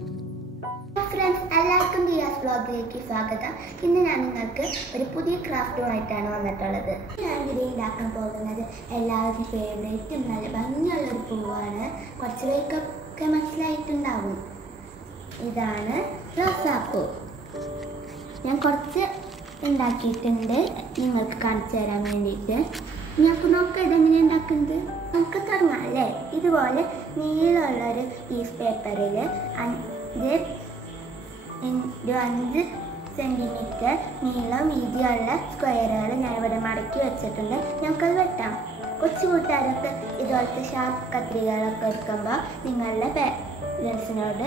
Friends, എല്ലാവർക്കും ദിയാസ് വ്ലോഗിലേക്ക് സ്വാഗതം. ഇന്ന് ഞാൻ നിങ്ങൾക്ക് ഒരു പുതിയ ക്രാഫ്റ്റുമായിട്ടാണ് വന്നിട്ടുള്ളത്. ഞാൻ ഇവിടെ ഉണ്ടാക്കാൻ പോകുന്നത് എല്ലാവരുടെയും ഫേവറേറ്റും നല്ല ഭംഗിയുള്ളൊരു പൂവാണ്. കുറച്ച് പേർക്കൊക്കെ മനസ്സിലായിട്ടുണ്ടാവും. ഇതാണ് റോസാപ്പൂ. ഞാൻ കുറച്ച് ഉണ്ടാക്കിയിട്ടുണ്ട് നിങ്ങൾക്ക് കാണിച്ചു തരാൻ വേണ്ടിയിട്ട്. ഞങ്ങൾക്ക് നോക്കാം ഇതെങ്ങനെയാണ് ഉണ്ടാക്കുന്നത്. നമുക്ക് തുടങ്ങാം അല്ലേ. ഇതുപോലെ നീളമുള്ളൊരു പീസ് പേപ്പറിൽ 5 സെൻറ്റിമീറ്റർ നീളം വീതിയുള്ള സ്ക്വയറുകൾ ഞാൻ ഇവിടെ മടക്കി വെച്ചിട്ടുണ്ട്. ഞങ്ങൾക്കത് വെട്ടാം. കൊച്ചു കൂട്ടുകാരൊക്കെ ഇതുപോലത്തെ ഷാർപ്പ് കത്രികകളൊക്കെ എടുക്കുമ്പോൾ നിങ്ങളുടെ പേരൻസിനോട്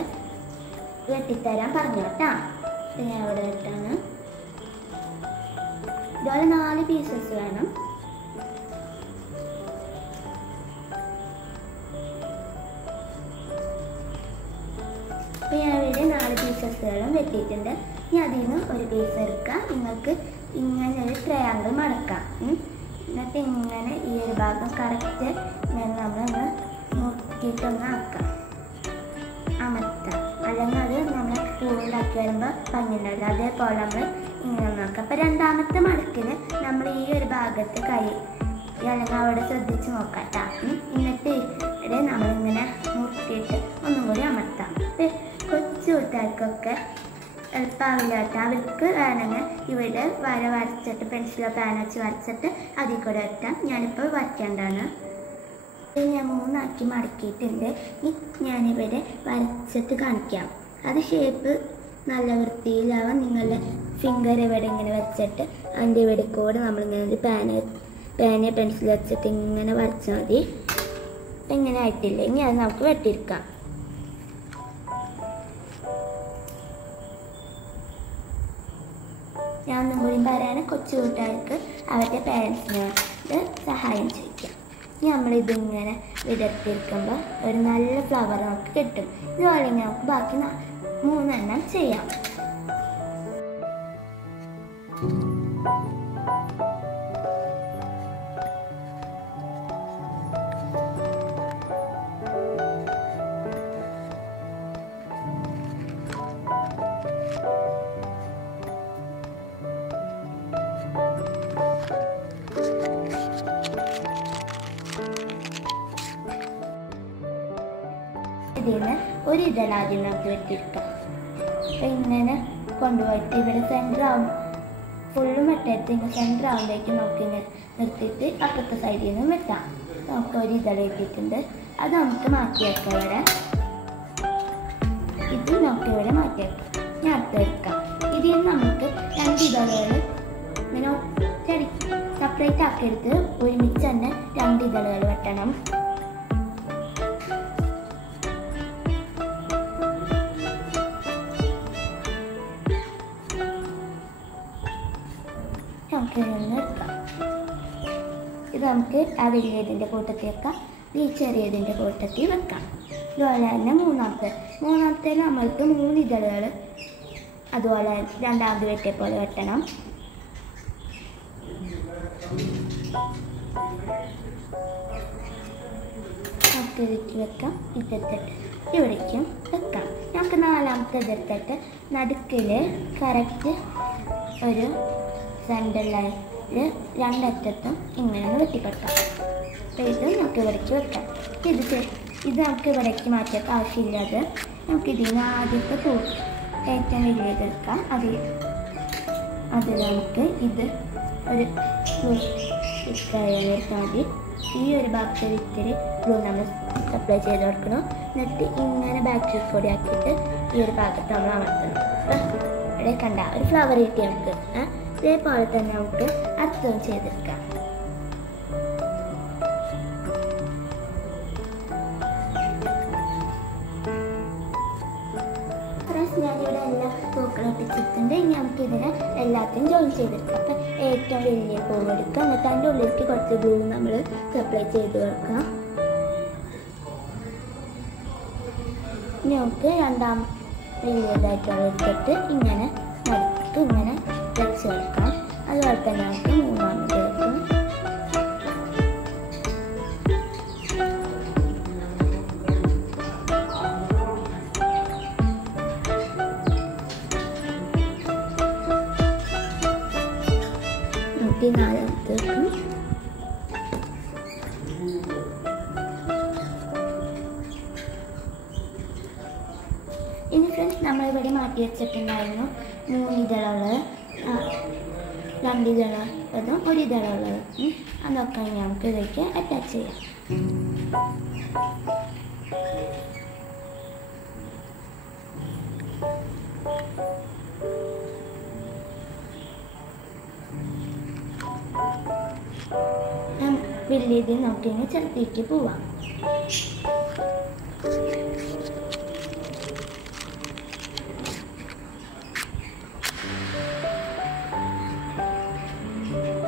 വെട്ടിത്തരാൻ പറഞ്ഞു കേട്ടോ. ഇത് ഞാൻ ഇവിടെ വെട്ടാണ്. ഇതുപോലെ 4 പീസസ് വേണം. അപ്പോൾ ഞാൻ ഇവിടെ 4 പീസസുകളും വെട്ടിയിട്ടുണ്ട്. ഇനി അതിൽ നിന്ന് ഒരു പീസ് എടുക്കാം. നിങ്ങൾക്ക് ഇങ്ങനെ ഒരു ട്രയാങ്കിൾ മടക്കാം. എന്നിട്ട് ഇങ്ങനെ ഈ ഒരു ഭാഗം കറക്റ്റ് ഇങ്ങനെ നമ്മളൊന്ന് മുക്കിയിട്ടൊന്ന് ആക്കാം, അമർത്താം. അല്ലെങ്കിൽ അത് നമ്മൾ പൂവുണ്ടാക്കി വരുമ്പോൾ ഭംഗിയുണ്ടാവില്ല. അതേപോലെ നമ്മൾ ഇങ്ങനെ നോക്കാം. അപ്പോൾ രണ്ടാമത്തെ മടക്കിൽ നമ്മൾ ഈ ഒരു ഭാഗത്ത് കൈ അല്ലെങ്കിൽ അവിടെ ശ്രദ്ധിച്ച് നോക്കാം. എന്നിട്ട് ഇവിടെ നമ്മളിങ്ങനെ മുക്കിയിട്ട് ഒന്നും കൂടി അമർത്താം. കൊച്ചു കൂട്ടുകാർക്കൊക്കെ എളുപ്പമാവില്ല കേട്ടോ. അവർക്ക് വേണമെങ്കിൽ ഇവിടെ വരച്ചിട്ട് പെൻസിലോ പേന വെച്ച് വരച്ചിട്ട് അതിൽ കൂടെ വെട്ടാം. ഞാനിപ്പോൾ വരയ്ക്കേണ്ടതാണ്. ഞാൻ 3 ആക്കി മടക്കിയിട്ടുണ്ട്. ഞാനിവിടെ വരച്ചിട്ട് കാണിക്കാം. അത് ഷേപ്പ് നല്ല വൃത്തിയിലാവാൻ നിങ്ങളുടെ ഫിംഗർ ഇവിടെ ഇങ്ങനെ വെച്ചിട്ട് അതിൻ്റെ ഇവിടെ കൂടെ നമ്മളിങ്ങനെ ഒരു പേന പെൻസിൽ വെച്ചിട്ട് ഇങ്ങനെ വരച്ചാൽ മതി. ഇങ്ങനെ ആയിട്ടില്ല. ഇനി അത് നമുക്ക് വെട്ടിയെടുക്കാം. ഞാൻ ഒന്നും കൂടി പറയാൻ കൊച്ചു കൂട്ടുകാർക്ക് അവരുടെ പേരൻസിനോട് സഹായം ചോദിക്കാം. ഇനി നമ്മളിതിങ്ങനെ വിടർത്തിയിരിക്കുമ്പോൾ ഒരു നല്ല ഫ്ലവർ നമുക്ക് കിട്ടും. ഇതുപോലെ നമുക്ക് ബാക്കി 3 എണ്ണം ചെയ്യാം. ഇതിന് ഒരു ഇതളാദ്യം നമുക്ക് വെട്ടിയെടുക്കാം. അപ്പം ഇങ്ങനെ കൊണ്ടുപോയിട്ട് ഇവിടെ സെൻറ്റർ ഫുള്ളും വെട്ടെടുത്ത് ഇങ്ങനെ സെൻറ്റർ ആകുമ്പോഴേക്ക് നമുക്കിങ്ങനെ നിർത്തിയിട്ട് അപ്പുറത്തെ സൈഡിൽ നിന്നും വെട്ടാം. നമുക്ക് ഒരു ഇതള ഇട്ടിട്ടുണ്ട്. അത് നമുക്ക് മാറ്റി വെക്കാം. ഇവിടെ ഇത് നമുക്ക് ഇവിടെ മാറ്റി വെക്കാം. ഞാൻ അടുത്തെടുക്കാം. ഇതിൽ നമുക്ക് 2 ഇതളുകൾ ഇങ്ങനെ ഒറ്റടി സെപ്പറേറ്റ് ആക്കിയെടുത്ത് ഒരുമിച്ച് തന്നെ 2 ഇതളുകൾ വെട്ടണം. ഇത് നമുക്ക് ആ വലിയതിൻ്റെ കൂട്ടത്തിൽ വെക്കാം. ഈ ചെറിയതിൻ്റെ കൂട്ടത്തിൽ വെക്കാം. അതുപോലെ തന്നെ മൂന്നാമത്തെ നമ്മൾക്ക് 3 ഇതളുകൾ അതുപോലെ രണ്ടാമത് വെട്ടിയ പോലെ വെട്ടണം. നമുക്ക് ഇതിലേക്ക് വെക്കാം. ഇതെടുത്തിട്ട് ഇവിടേക്കും വെക്കാം. നമുക്ക് 4ാമത്തെ ഇതെടുത്തിട്ട് നടുക്കിൽ കറക്റ്റ് ഒരു സെൻറ്റർ ലൈനിൽ 2 അറ്റത്തും ഇങ്ങനെ വെട്ടിക്കൊടുക്കാം. അപ്പോൾ ഇത് നമുക്ക് ഇവിടേക്ക് വെക്കാം. ഇത് നമുക്ക് ഇവിടേക്ക് മാറ്റിയൊക്കെ ആവശ്യമില്ലാതെ നമുക്ക് ഇതിന് ആദ്യത്തെ പൂ ഏറ്റവും വലിയത് എടുക്കാം. അതിൽ നമുക്ക് ഇത് ഒരു എടുത്താൽ മതി. ഈ ഒരു ഭാഗത്ത് ഇത്തിരി ഗ്ലൂ നമ്മൾ അപ്ലൈ ചെയ്ത് കൊടുക്കണം. എന്നിട്ട് ഇങ്ങനെ ബാക്ക് കൂടി ആക്കിയിട്ട് ഈ ഒരു ഭാഗത്ത് നമ്മൾ അമർത്തണം. ഇവിടെ കണ്ട ഒരു ഫ്ലവർ കിട്ടി നമുക്ക്. ഇതേപോലെ തന്നെ നമുക്ക് അടുത്തതും ചെയ്തെടുക്കാം. ഞാനിവിടെ എല്ലാ പൂക്കളും ഒട്ടിച്ചിട്ടുണ്ട്. ഇനി നമുക്കിതിനെ എല്ലാത്തിനും ജോയിൻ ചെയ്തെടുക്കാം. അപ്പം ഏറ്റവും വലിയ പൂവ് എടുക്കുക. എന്നിട്ട് അതിൻ്റെ ഉള്ളിലേക്ക് കുറച്ച് ഗ്ലൂ നമ്മൾ അപ്ലൈ ചെയ്ത് കൊടുക്കാം. ഇനി നമുക്ക് 2ാം വലിയതായിട്ടുള്ള എടുത്തിട്ട് ഇങ്ങനെ നടുക്ക് ഇങ്ങനെ വെച്ച് കൊടുക്കാം. അതുപോലെ തന്നെ നമുക്ക് 3ാമത് വെക്കാം. എന്നിട്ട് 4 വെക്കും. ഇനി ഫ്രണ്ട്സ് നമ്മളിവിടെ മാറ്റി വെച്ചിട്ടുണ്ടായിരുന്നു 3 ഇതളുള്ളത്, 2 ഇതളുള്ളതും 1 ഇതളുള്ളത്. അതൊക്കെ നമുക്ക് ഇതിലേക്ക് അറ്റാച്ച് ചെയ്യാം. വലിയത് നമുക്കിങ്ങനെ ചെറുത്തേക്ക് പോവാം.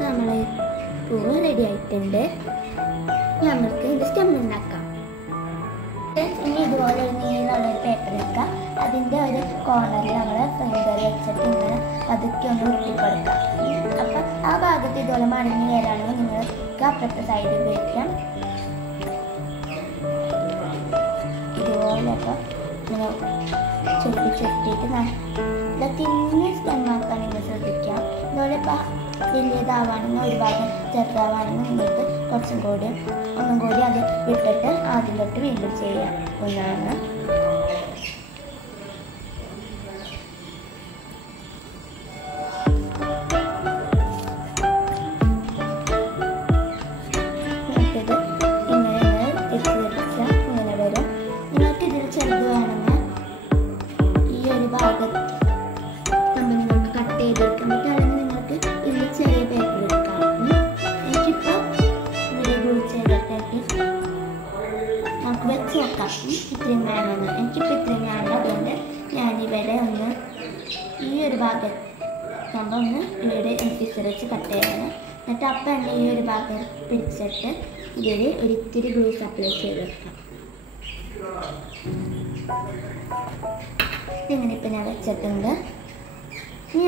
നമ്മളെ പൂവ് റെഡി ആയിട്ടുണ്ട്. നമുക്ക് ഇത് സ്റ്റെം ഉണ്ടാക്കാം. ഇനി ഇതുപോലെ ഒരു നീളമുള്ള ഒരു പേപ്പർ എടുക്കാം. അതിൻ്റെ ഒരു കോർണറിൽ നമ്മൾ ഫിംഗർ വെച്ചിട്ട് ഇങ്ങനെ പതുക്കെ ഒന്ന് ഉരുട്ടിക്കൊടുക്കാം. അപ്പം ആ ഭാഗത്ത് ഇതുപോലെ മടങ്ങി വരാണെങ്കിൽ നിങ്ങൾക്ക് അപ്പുറത്തെ സൈഡ് ഉപയോഗിക്കാം. ഇതുപോലെ അപ്പോൾ ഇങ്ങനെ ചുരുട്ടിയിട്ട് നല്ല തിന്ന് സ്റ്റെമ്മാക്കാൻ നിങ്ങൾ ശ്രദ്ധിക്കാം. ഇതുപോലെ ഇപ്പം വലിയതാവുകയാണെങ്കിൽ ഒരു ഭാഗം ചെറുതാവുകയാണെങ്കിൽ നിങ്ങൾക്ക് ഒന്നും കൂടി അത് വിട്ടിട്ട് ആദ്യം തൊട്ട് വീണ്ടും ചെയ്യാം ഒന്നാണ്. ഇത്രയും വേണമെന്ന് എനിക്കിപ്പോൾ ഇത്രയും വേണ്ടതുകൊണ്ട് ഞാനിവിടെ ഒന്ന് ഈ ഒരു ഭാഗം നമ്മൾ ഒന്ന് ഇവിടെ പിസർ വെച്ച് കട്ട് ചെയ്യണം. എന്നിട്ട് അപ്പം തന്നെ ഈ ഒരു ഭാഗം പിടിച്ചിട്ട് ഇതിൽ ഒരിത്തിരി ഗ്ലൂസ് അപ്ലൈ ചെയ്ത് വെക്കാം. ഇങ്ങനെ ഇപ്പം ഞാൻ വെച്ചിട്ടുണ്ട്. ഇനി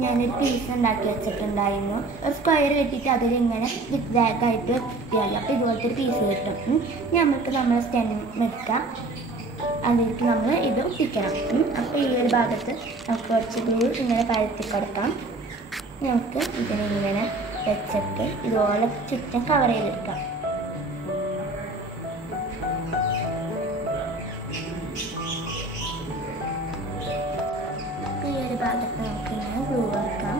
ഞാനൊരു പീസ് ഉണ്ടാക്കി വെച്ചിട്ടുണ്ടായിരുന്നു. ഒരു സ്ക്വയർ കെട്ടിയിട്ട് അതിലിങ്ങനെ വിത്തായിട്ട് വെട്ടിയാൽ അപ്പോൾ ഇതുപോലത്തെ ഒരു പീസ് കിട്ടും. ഇനി നമ്മളെ സ്റ്റെം എടുക്കാം. അതിലേക്ക് നമ്മൾ ഇത് ഒട്ടിക്കണം. അപ്പോൾ ഈ ഒരു ഭാഗത്ത് നമുക്ക് കുറച്ച് ഗ്ലൂ ഇങ്ങനെ പരത്തി കൊടുക്കാം. നമുക്ക് ഇതിനിങ്ങനെ വെച്ചിട്ട് ഇതുപോലെ ചുറ്റും കവർ ചെയ്തെടുക്കാം. ഈ ഒരു ഭാഗത്ത് നമുക്ക് ഇങ്ങനെ ഗ്ലൂ വെക്കാം.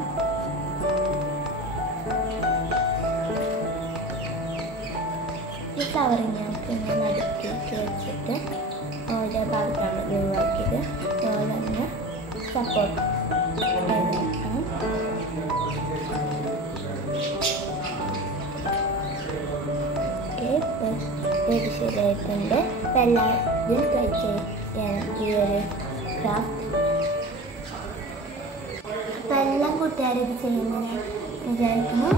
ഈ കവറിങ് നമുക്ക് ഇങ്ങനെ നടുക്കിലേക്ക് വെച്ചിട്ട് ഓരോ ഭാഗത്താണ് ഗ്ലൂ ആക്കിയത് അതുപോലെ തന്നെ സപ്പോർട്ട് ചെയ്തെടുക്കണം. ഇത് ശരിയായിട്ടുണ്ട്. അപ്പം എല്ലാവരും ട്രൈ ചെയ്യണം ഈ ഒരു ക്രാഫ്റ്റ്. അപ്പം എല്ലാ കൂട്ടുകാരും ഇത് ചെയ്യുമെന്ന് വിചാരിക്കുന്നു.